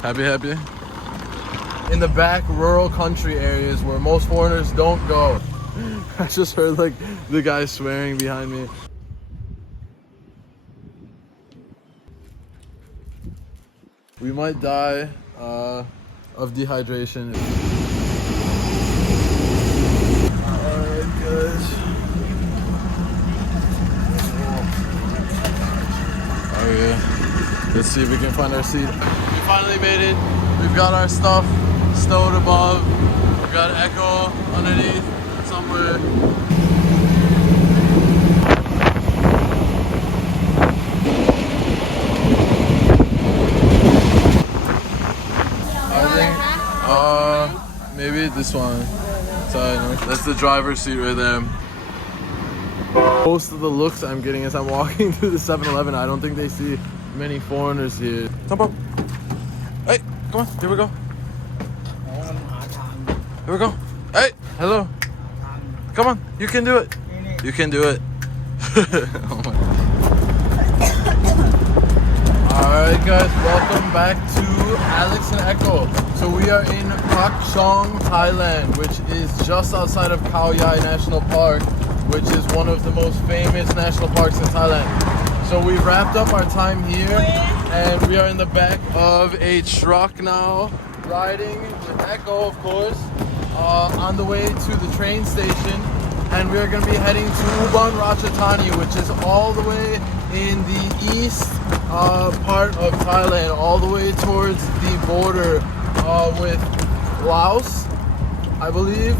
Happy? In the back rural country areas where most foreigners don't go. I just heard like the guy swearing behind me. We might die of dehydration. Alright guys. Oh yeah. Let's see if we can find our seat. We finally made it. We've got our stuff stowed above. We've got Echo underneath somewhere. Maybe this one. That's the driver's seat right there. Most of the looks I'm getting as I'm walking through the 7-Eleven, I don't think they see many foreigners here. Jump up. Hey, come on, here we go. Here we go. Hey, hello. Come on, you can do it. You can do it. Oh my. Alright guys, welcome back to Alex and Echo. So we are in Pak Chong, Thailand, which is just outside of Khao Yai National Park, which is one of the most famous national parks in Thailand. So we've wrapped up our time here and we are in the back of a truck now, riding with Echo of course, on the way to the train station. And we are going to be heading to Ubon Ratchathani, which is all the way in the east part of Thailand, all the way towards the border with Laos, I believe,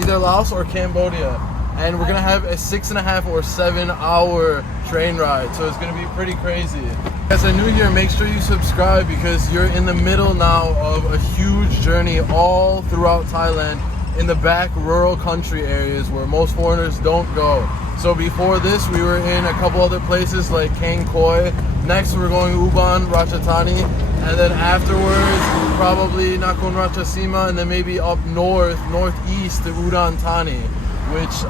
either Laos or Cambodia. And we're gonna have a 6.5 or 7 hour train ride, so it's gonna be pretty crazy. As I'm new here, make sure you subscribe because you're in the middle now of a huge journey all throughout Thailand in the back rural country areas where most foreigners don't go. So before this, we were in a couple other places like Kang Khoi. Next, we're going Ubon Ratchathani, and then afterwards, probably Nakhon Ratchasima, and then maybe up northeast to Udon Thani, which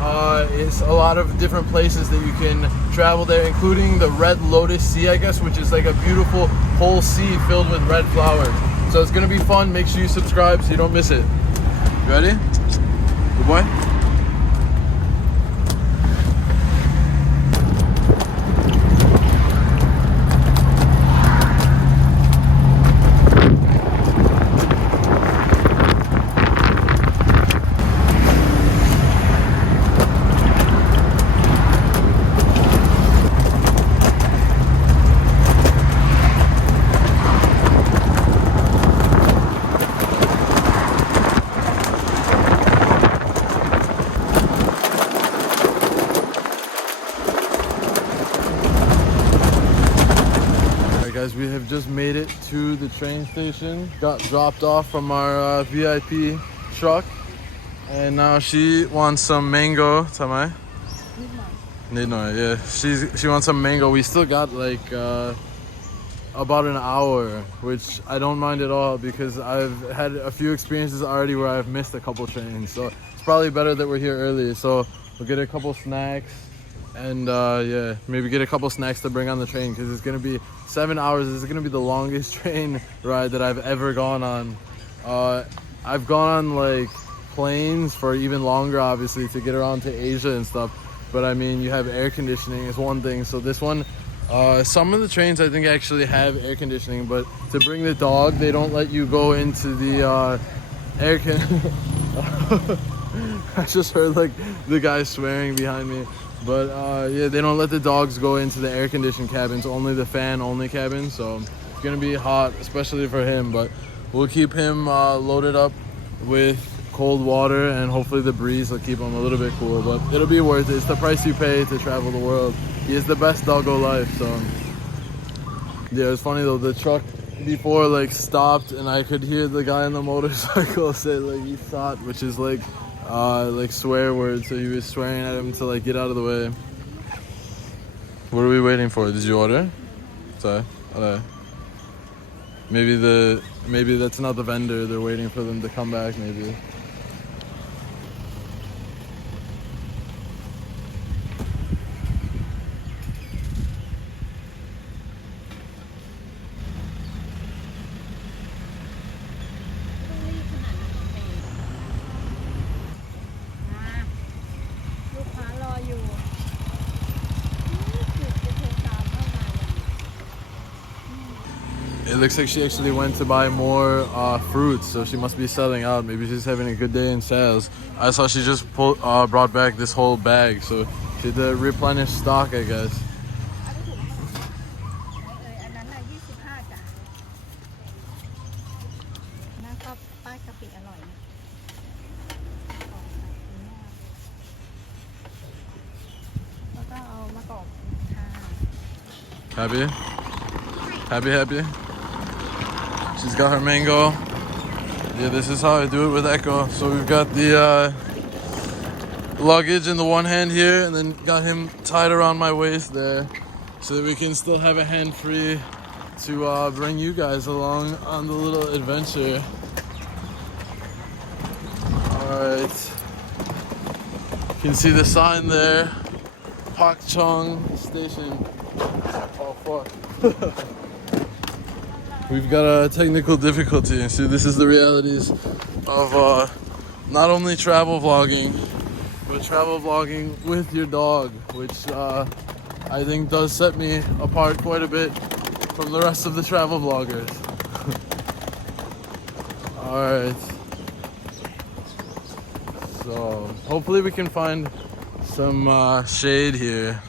is a lot of different places that you can travel there, including the Red Lotus Sea, I guess, which is like a beautiful whole sea filled with red flowers. So it's gonna be fun. Make sure you subscribe so you don't miss it. You ready? Good boy? We have just made it to the train station, got dropped off from our VIP truck, and now she wants some mango. Tamai? Yeah, she wants some mango. We still got like about an hour, which I don't mind at all because I've had a few experiences already where I've missed a couple trains, so it's probably better that we're here early. So we'll get a couple snacks and yeah, maybe get a couple snacks to bring on the train because it's gonna be 7 hours. This is gonna be the longest train ride that I've ever gone on. I've gone on like planes for even longer, obviously, to get around to Asia and stuff, but I mean, you have air conditioning is one thing. So this one, some of the trains I think actually have air conditioning, but to bring the dog, they don't let you go into the air con. I just heard like the guy swearing behind me. But yeah, they don't let the dogs go into the air-conditioned cabins, only the fan-only cabin. So it's gonna be hot, especially for him. But we'll keep him loaded up with cold water, and hopefully the breeze will keep him a little bit cool. But it'll be worth it. It's the price you pay to travel the world. He is the best doggo life. So yeah, it's funny though. The truck before like stopped, and I could hear the guy on the motorcycle say like he thought, which is like swear words, so he was swearing at him to like get out of the way. What are we waiting for? Did you order? Sorry. Maybe that's not the vendor. They're waiting for them to come back maybe. It looks like she actually went to buy more fruits, so she must be selling out. Maybe she's having a good day in sales. I saw she just brought back this whole bag, so she did replenish stock, I guess. Happy? Happy, happy? She's got her mango. Yeah, this is how I do it with Echo. So we've got the luggage in the one hand here, and then got him tied around my waist there, so that we can still have a hand free to bring you guys along on the little adventure. Alright. You can see the sign there. Pak Chong Station. Oh fuck. We've got a technical difficulty. See, this is the realities of not only travel vlogging, but travel vlogging with your dog, which I think does set me apart quite a bit from the rest of the travel vloggers. Alright. So, hopefully we can find some shade here.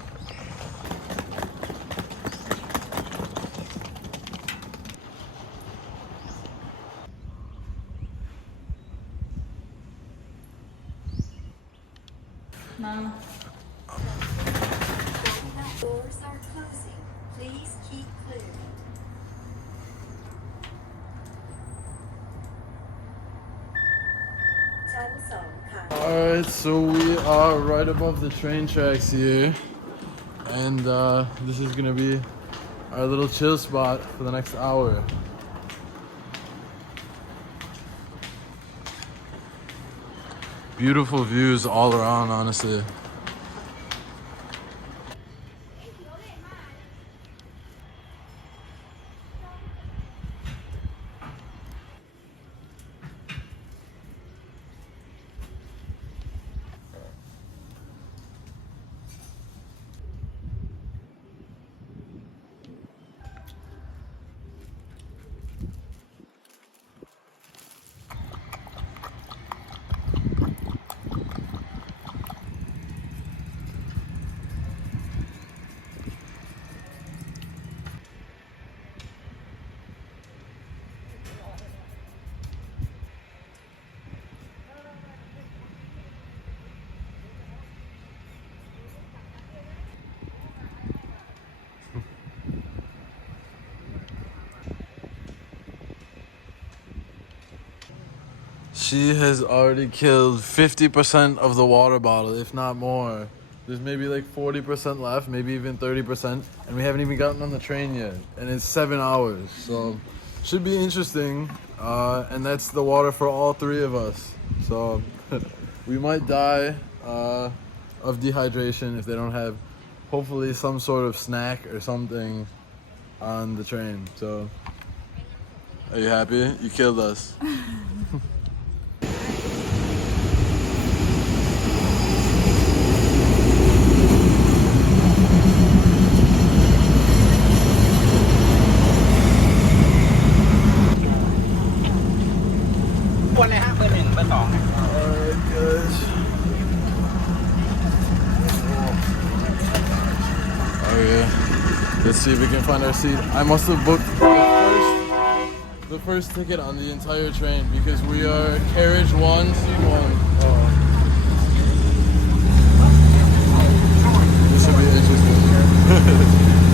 Mom. Doors are closing. Please keep clear. Alright, so we are right above the train tracks here, and this is gonna be our little chill spot for the next hour. Beautiful views all around, honestly. She has already killed 50% of the water bottle, if not more. There's maybe like 40% left, maybe even 30%, and we haven't even gotten on the train yet. And it's 7 hours, so should be interesting. And that's the water for all three of us. So we might die of dehydration if they don't have, hopefully, some sort of snack or something on the train. So, are you happy? You killed us. Let's see if we can find our seat. I must have booked the first ticket on the entire train because we are carriage 1, seat 1. Oh. This should be interesting.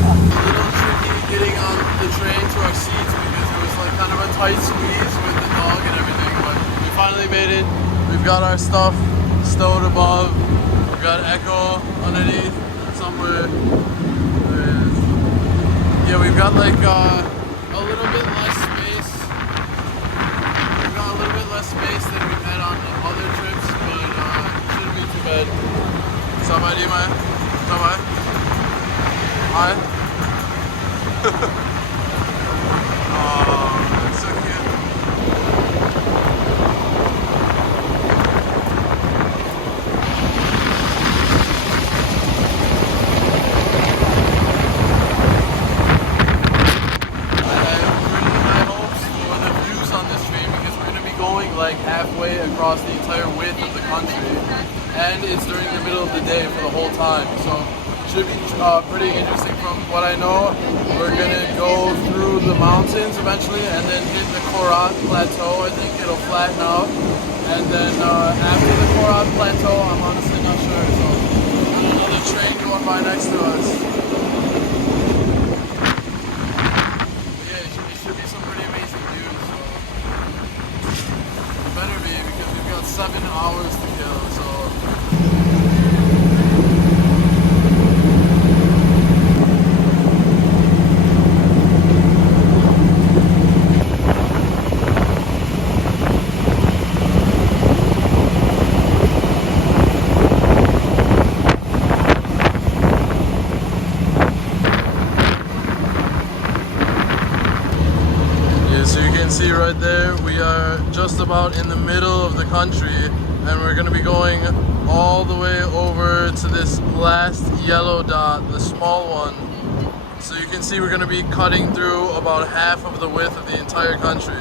A little tricky getting on the train to our seats because it was like kind of a tight squeeze with the dog and everything, but we finally made it. We've got our stuff stowed above. We've got Echo underneath somewhere. Yeah, we've got like a little bit less space. We've got a little bit less space than we've had on other trips, but shouldn't be too bad. Somebody, man. Somebody. Hi. Oh, that's so cute. across the entire width of the country, and it's during the middle of the day for the whole time. So it should be pretty interesting. From what I know, we're gonna go through the mountains eventually, and then hit the Khorat Plateau. I think it'll flatten out, and then after the Khorat Plateau, I'm honestly not sure. So another train going by next to us. It should be some pretty amazing views. So it better be, because we've got 7 hours to kill. So. See right there, we are just about in the middle of the country, and we're going to be going all the way over to this last yellow dot, the small one. So you can see we're going to be cutting through about half of the width of the entire country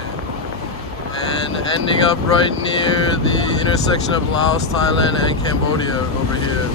and ending up right near the intersection of Laos, Thailand, and Cambodia over here.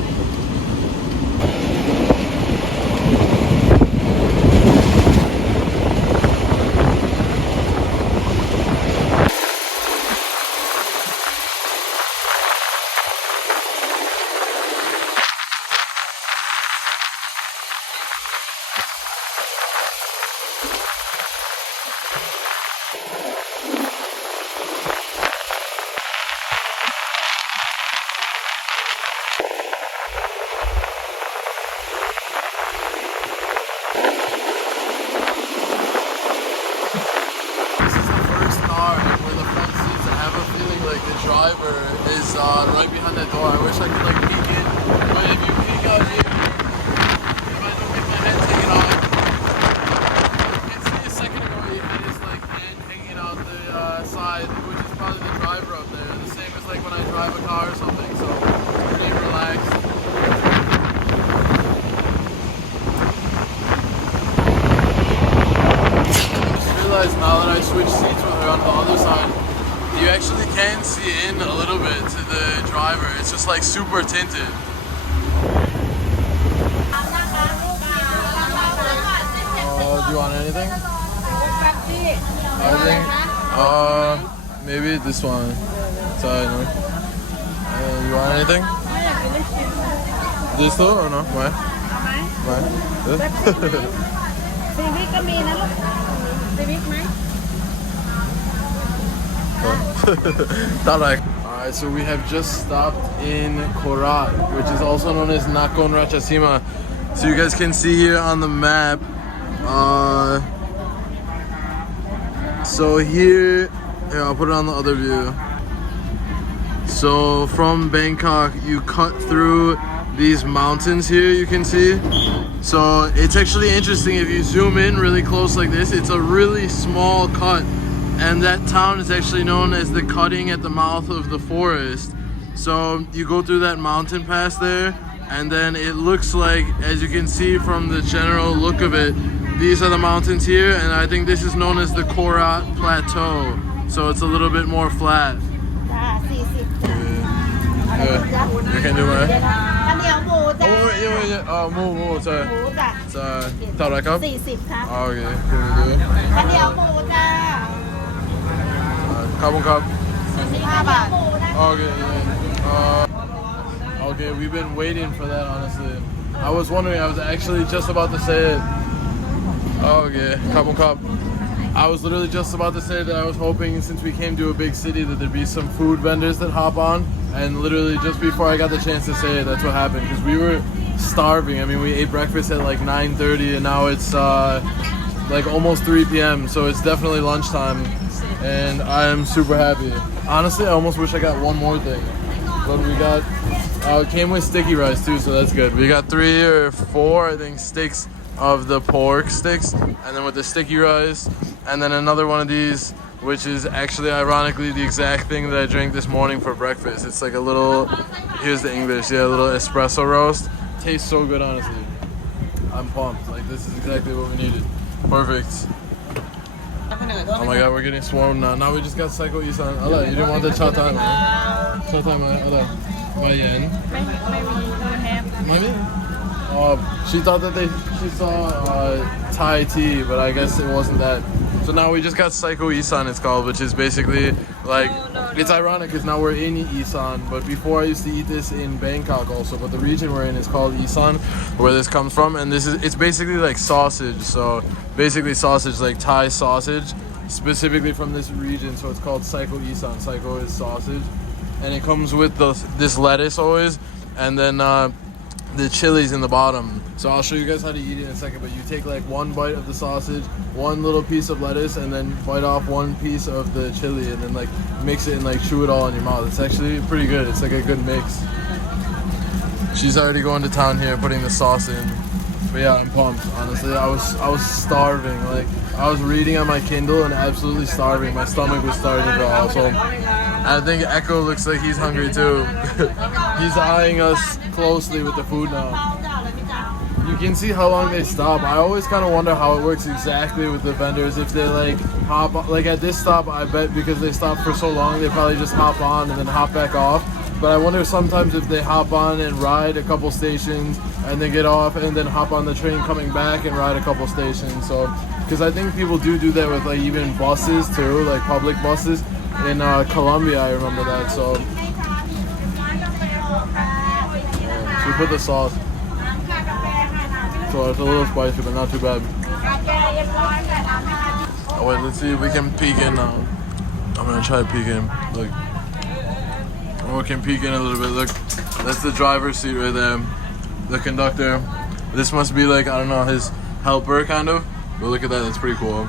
Right behind that door. I wish I could like peek in, but if you peek out here, if I don't get my head taken off, you can see a second ago he had his like hand hanging out the side, which is probably the driver up there. The same as like when I drive a car or something. So pretty relaxed. I just realized now that I switched seats with her on the other side, you actually can see in a little bit to the driver. It's just like super tinted. Do you want anything? Anything? Maybe this one. Sorry, no. You want anything? This too or no? Why? Alright, so we have just stopped in Khorat, which is also known as Ubon Ratchathani. So you guys can see here on the map. So here, I'll put it on the other view. So from Bangkok, you cut through these mountains here, you can see. So it's actually interesting if you zoom in really close like this. It's a really small cut. And that town is actually known as the cutting at the mouth of the forest. So you go through that mountain pass there, and then it looks like, as you can see from the general look of it, these are the mountains here, and I think this is known as the Khorat Plateau. So it's a little bit more flat. You can do it. Okay, we've been waiting for that, honestly. I was wondering, I was actually just about to say it. Okay, cup. I was literally just about to say that I was hoping, since we came to a big city, that there'd be some food vendors that hop on. And literally just before I got the chance to say it, that's what happened. Because we were starving. I mean, we ate breakfast at like 9:30, and now it's like almost 3 p.m. So it's definitely lunchtime. And I am super happy. Honestly, I almost wish I got one more thing. But we got, it came with sticky rice too, so that's good. We got 3 or 4, I think, sticks of the pork sticks, and then with the sticky rice, and then another one of these, which is actually ironically the exact thing that I drank this morning for breakfast. It's like a little, here's the English, a little espresso roast. Tastes so good, honestly. I'm pumped. Like, this is exactly what we needed. Perfect. Oh my god, we're getting swarmed now. Now we just got Psycho Isan. Allah, you didn't want the cha thai, man. Cha thai, man. Allah. By yen. Maybe? She thought that she saw Thai tea, but I guess it wasn't that. So now we just got Psycho Isan, it's called, which is basically like, it's ironic because now we're in Isan, but before I used to eat this in Bangkok also, but the region we're in is called Isan, where this comes from, and it's basically like sausage, so basically sausage, like Thai sausage, specifically from this region, so it's called Psycho Isan. Psycho is sausage, and it comes with this lettuce always, and then the chilies in the bottom. So I'll show you guys how to eat it in a second, but you take like one bite of the sausage, one little piece of lettuce, and then bite off one piece of the chili, and then like mix it and like chew it all in your mouth. It's actually pretty good. It's like a good mix. She's already going to town here, putting the sauce in. But yeah, I'm pumped. Honestly, I was starving. Like I was reading on my Kindle and absolutely starving. My stomach was starting to growl. So I think Echo looks like he's hungry too. He's eyeing us closely with the food now. You can see how long they stop. I always kind of wonder how it works exactly with the vendors. If they like hop, like at this stop, I bet because they stop for so long, they probably just hop on and then hop back off. But I wonder sometimes if they hop on and ride a couple stations and then get off and then hop on the train coming back and ride a couple stations. So, because I think people do that with like even buses too, like public buses. In Colombia, I remember that. So, we put the sauce. So it's a little spicy, but not too bad. Oh wait, let's see if we can peek in now. I'm gonna try to peek in. Look. Oh, we can peek in a little bit. Look, that's the driver's seat right there. The conductor. This must be like, I don't know, his helper kind of. But look at that, that's pretty cool.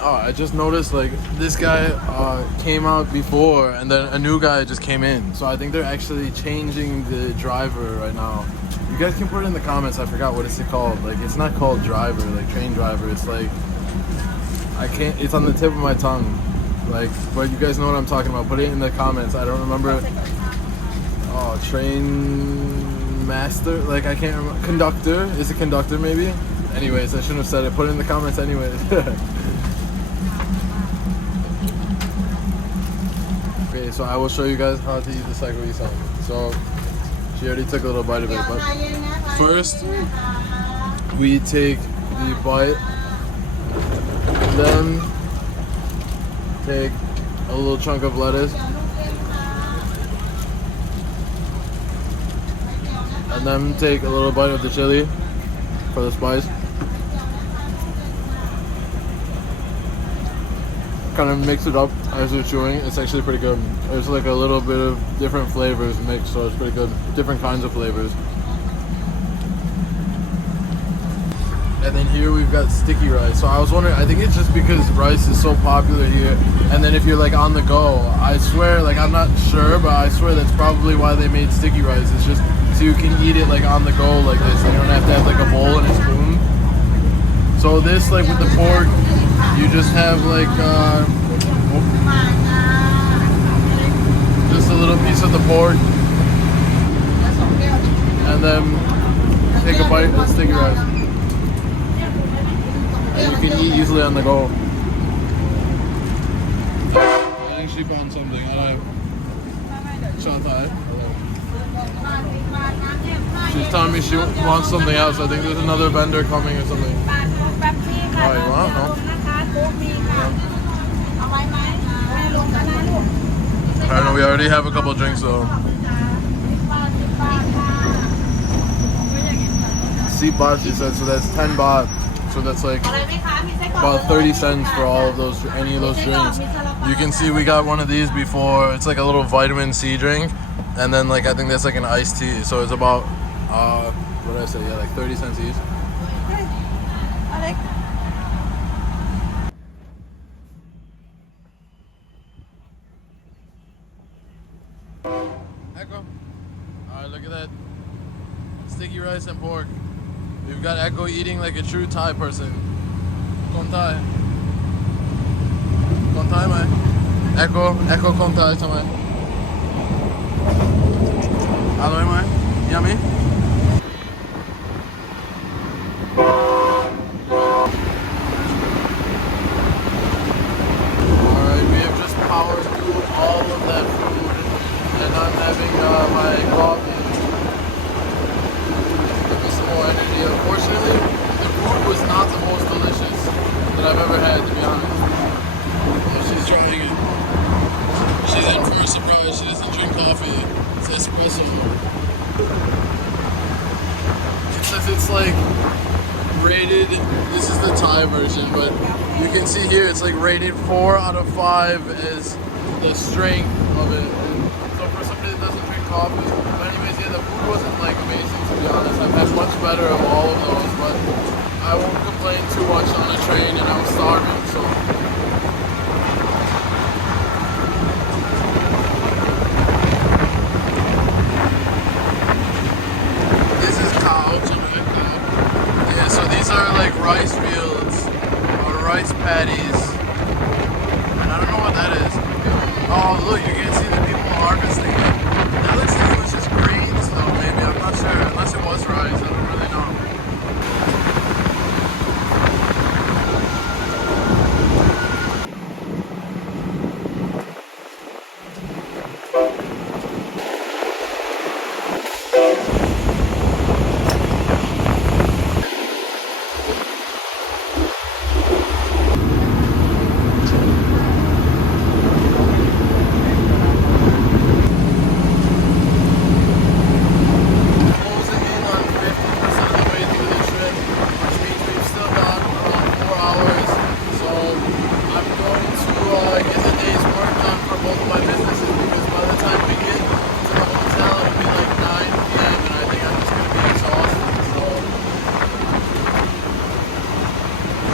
Oh, I just noticed like this guy came out before and then a new guy just came in. So I think they're actually changing the driver right now. You guys can put it in the comments. I forgot what is it called. Like it's not called driver, like train driver. It's like it's on the tip of my tongue. Like, but you guys know what I'm talking about. Put it in the comments. I don't remember. Oh, train master. Like I can't remember. Conductor. Is it conductor maybe? Anyways, I shouldn't have said it. Put it in the comments anyways. Okay, so I will show you guys how to eat the Psycho Isan. So she already took a little bite of it, but first we take the bite, and then take a little chunk of lettuce, and then take a little bite of the chili for the spice. Kind of mix it up as you're chewing. It's actually pretty good. There's like a little bit of different flavors mixed, so it's pretty good. Different kinds of flavors. And then here we've got sticky rice. So I was wondering, I think it's just because rice is so popular here, and then if you're like on the go, I swear, like I'm not sure, but I swear that's probably why they made sticky rice. It's just so you can eat it like on the go like this. You don't have to have like a bowl and a spoon. So this, like with the pork, you just have like just a little piece of the pork, and then take a bite of sticky rice. And you can eat easily on the go. I actually found something. She's telling me she wants something else. I think there's another vendor coming or something. Oh, you want? No? I don't know, we already have a couple of drinks though. See baht, she said, so that's 10 baht. So that's like about 30 cents for all of those, any of those drinks. You can see we got one of these before. It's like a little vitamin C drink. And then like, I think that's like an iced tea. So it's about, what did I say? Yeah, like 30 cents each. Echo. Alright, look at that. Sticky rice and pork. We've got Echo eating like a true Thai person. Con Thai. Con Thai mai? Echo con Thai tamai. Alloy mai? Yummy? was not the most delicious that I've ever had, to be honest. Oh, she's trying it. She's in for a surprise. She doesn't drink coffee. It's espresso. It says it's like rated, this is the Thai version, but you can see here it's like rated 4 out of 5 as the strength of it. And so for somebody that doesn't drink coffee, but anyways, yeah, the food wasn't like amazing, to be honest. I've had much better of all of those, but I won't complain too much on a train, and I was starving, so. This is cow, Jamaica. Yeah, so these are like rice fields or rice paddies, and I don't know what that is. Oh, look, you can see the people harvesting it. That looks like it was just grains, though, maybe. I'm not sure. Unless it was rice, I don't really know.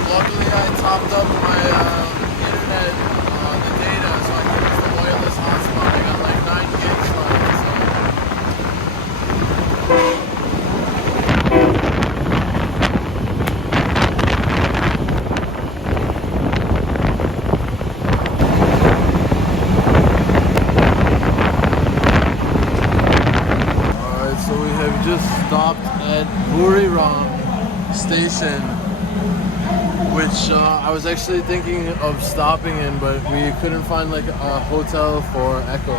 Luckily, I topped up my internet, the data, so I can use the wireless hotspot. I got like 9 gigs left. Alright, so we have just stopped at Buriram Station, which I was actually thinking of stopping in, but we couldn't find like a hotel for Echo.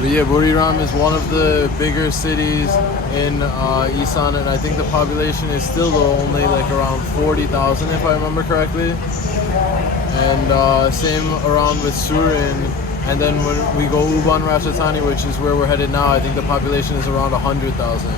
But yeah, Buriram is one of the bigger cities in Isan, and I think the population is still though only like around 40,000 if I remember correctly. And same around with Surin. And then when we go Ubon Ratchathani, which is where we're headed now, I think the population is around 100,000.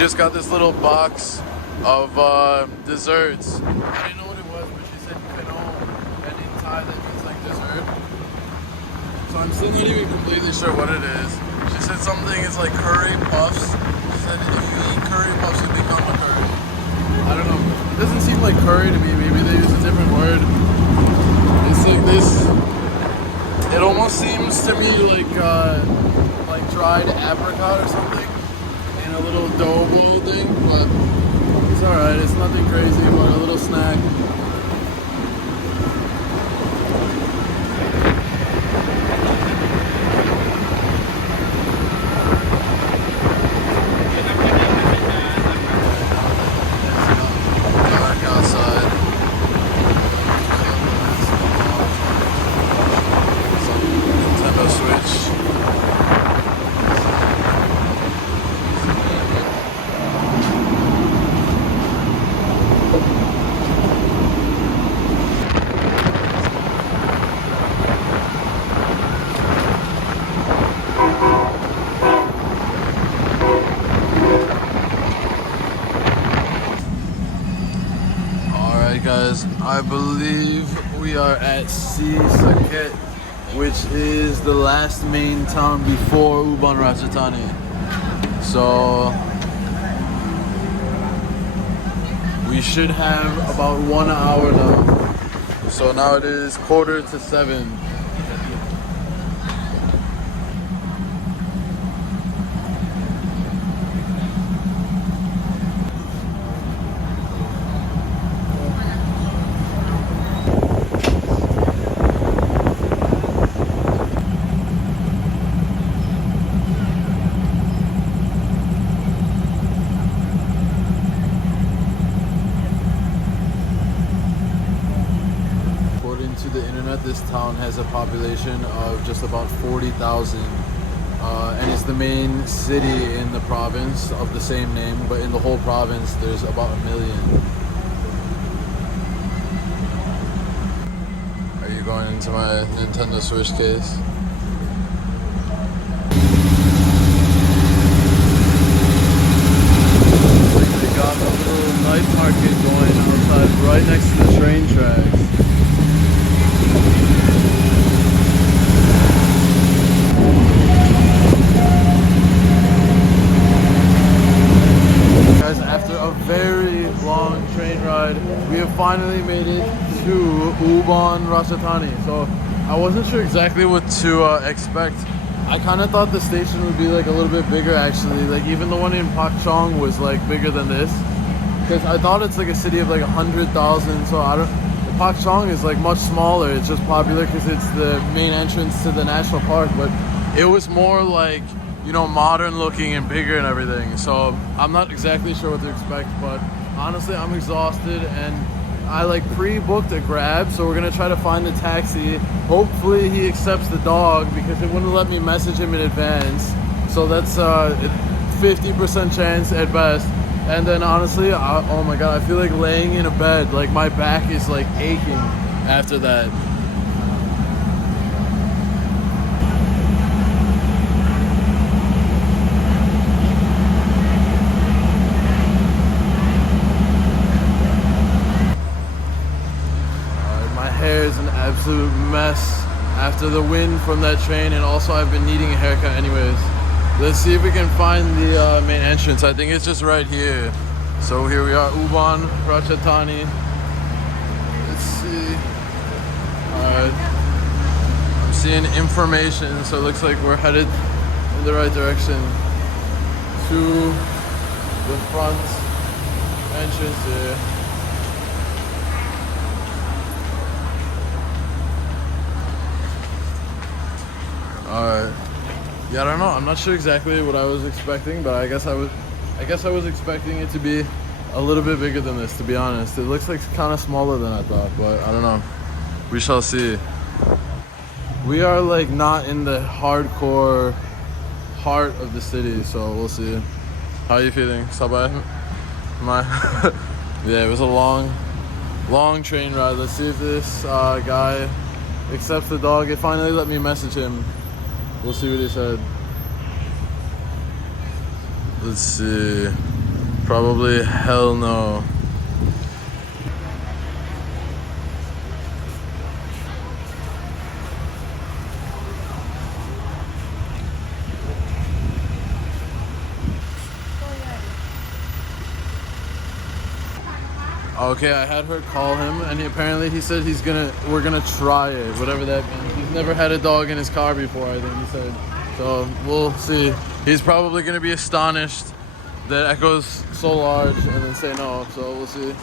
just got this little box of desserts. I didn't know what it was, but she said kanom, and in Thai that means like dessert. So I'm still not even completely sure what it is. She said something is like curry puffs. She said if you eat curry puffs, you become a curry. I don't know. It doesn't seem like curry to me. Maybe they use a different word. It's like this. It almost seems to me like dried apricot or something in a little dough bowl thing, but it's alright. It's nothing crazy, but a little snack. Guys, I believe we are at Saket, which is the last main town before Ubon Ratchathani. So we should have about 1 hour now. So now it is 6:45. This town has a population of just about 40,000 and it's the main city in the province of the same name, but in the whole province there's about 1 million. Are you going into my Nintendo Switch case? They got a little night market going outside right next to the train tracks. After a very long train ride, we have finally made it to Ubon Ratchathani. So I wasn't sure exactly what to expect. I kind of thought the station would be like a little bit bigger actually. Like even the one in Pak Chong was like bigger than this. Because I thought it's like a city of like 100,000. So Pak Chong is like much smaller. It's just popular because it's the main entrance to the national park. But it was more like, you know, modern looking and bigger and everything. So I'm not exactly sure what to expect, but honestly I'm exhausted and I like pre-booked a Grab, so we're gonna try to find the taxi. Hopefully he accepts the dog because it wouldn't let me message him in advance. So that's 50% chance at best. And then honestly, oh my god, I feel like laying in a bed. Like my back is like aching after that. Hair is an absolute mess after the wind from that train, and also I've been needing a haircut anyways. Let's see if we can find the main entrance. I think it's just right here. So here we are, Ubon Ratchathani. Let's see. Alright. I'm seeing information, so it looks like we're headed in the right direction to the front entrance here. Alright. Yeah, I don't know. I'm not sure exactly what I was expecting, but I guess I was expecting it to be a little bit bigger than this, to be honest. It looks like kind of smaller than I thought, but I don't know. We shall see. We are like not in the hardcore heart of the city, so we'll see. How are you feeling? Sabay? Yeah, it was a long train ride. Let's see if this guy accepts the dog. It finally let me message him. We'll see what he said. Let's see. Probably hell no. Okay, I had her call him, and he said we're gonna try it, whatever that means. He's never had a dog in his car before, I think he said. So we'll see. He's probably gonna be astonished that Echo's so large and then say no, so we'll see.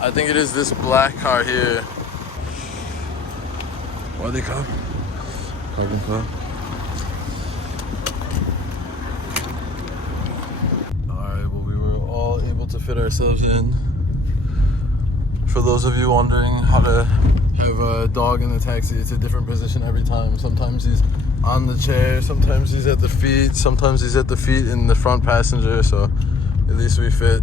I think it is this black car here. What are they called? Carbon car. To fit ourselves in. For those of you wondering how to have a dog in the taxi, it's a different position every time. Sometimes he's on the chair, sometimes he's at the feet, sometimes he's at the feet in the front passenger, so at least we fit.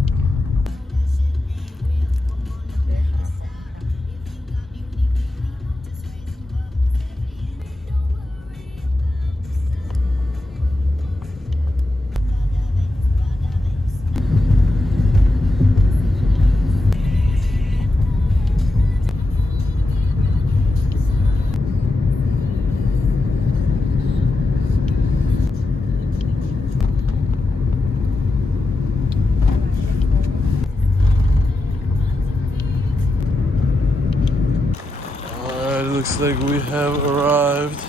Looks like we have arrived.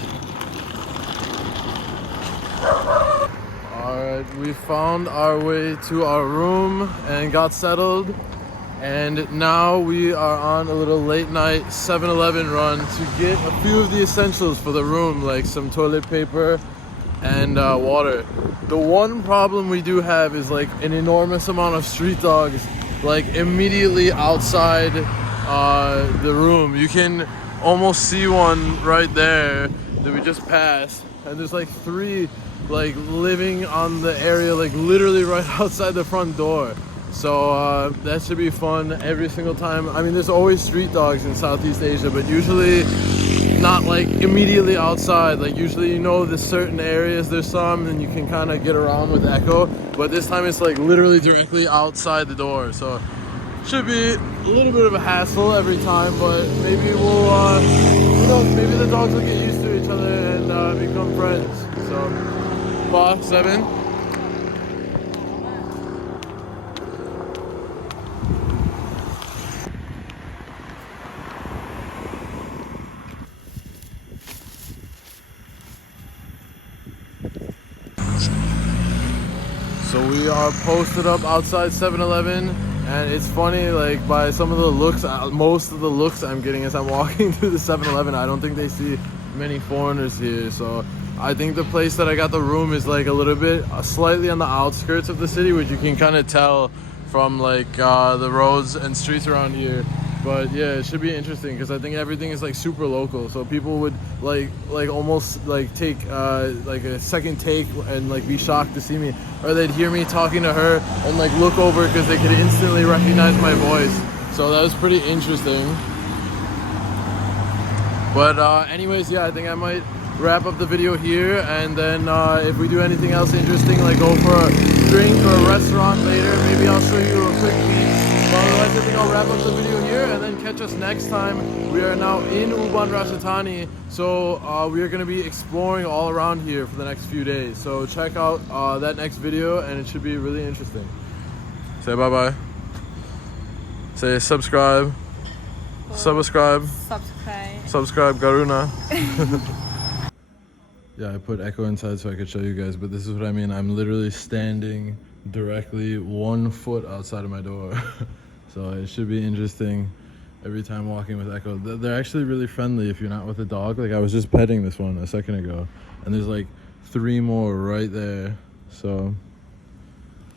Alright, we found our way to our room and got settled. And now we are on a little late night 7-Eleven run to get a few of the essentials for the room, like some toilet paper and water. The one problem we do have is like an enormous amount of street dogs like immediately outside the room. You can almost see one right there that we just passed, and there's like 3 like living on the area, like literally right outside the front door. So that should be fun every single time. I mean, there's always street dogs in Southeast Asia, but usually not like immediately outside. Like usually, you know, there's certain areas there's some and you can kind of get around with Echo, but this time it's like literally directly outside the door. So should be a little bit of a hassle every time, but maybe we'll, who knows, maybe the dogs will get used to each other and become friends. So, Bob, 7. So we are posted up outside 7-Eleven. And it's funny, like, by some of the looks, most of the looks I'm getting as I'm walking through the 7-Eleven, I don't think they see many foreigners here. So I think the place that I got the room is like a little bit, slightly on the outskirts of the city, which you can kind of tell from like the roads and streets around here. But yeah, it should be interesting because I think everything is like super local, so people would like almost like take like a second take and like be shocked to see me, or they'd hear me talking to her and like look over because they could instantly recognize my voice. So that was pretty interesting. But anyways, yeah, I think I might wrap up the video here, and then if we do anything else interesting, like go for a drink or a restaurant later, maybe I'll show you a quick piece. But otherwise, I think I'll wrap up the video here and then catch us next time. We are now in Ubon Ratchathani, so we are going to be exploring all around here for the next few days. So check out that next video, and it should be really interesting. Say bye-bye. Say subscribe. Subscribe. Garuna. Yeah, I put Echo inside so I could show you guys, but this is what I mean. I'm literally standing directly 1 foot outside of my door. So it should be interesting every time walking with Echo. They're actually really friendly if you're not with a dog. Like I was just petting this one a second ago, and there's like 3 more right there. So,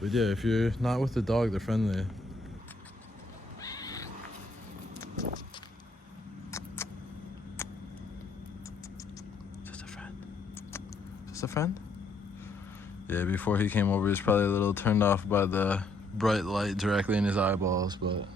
but yeah, if you're not with the dog, they're friendly. A friend? Yeah, before he came over, he was probably a little turned off by the bright light directly in his eyeballs, but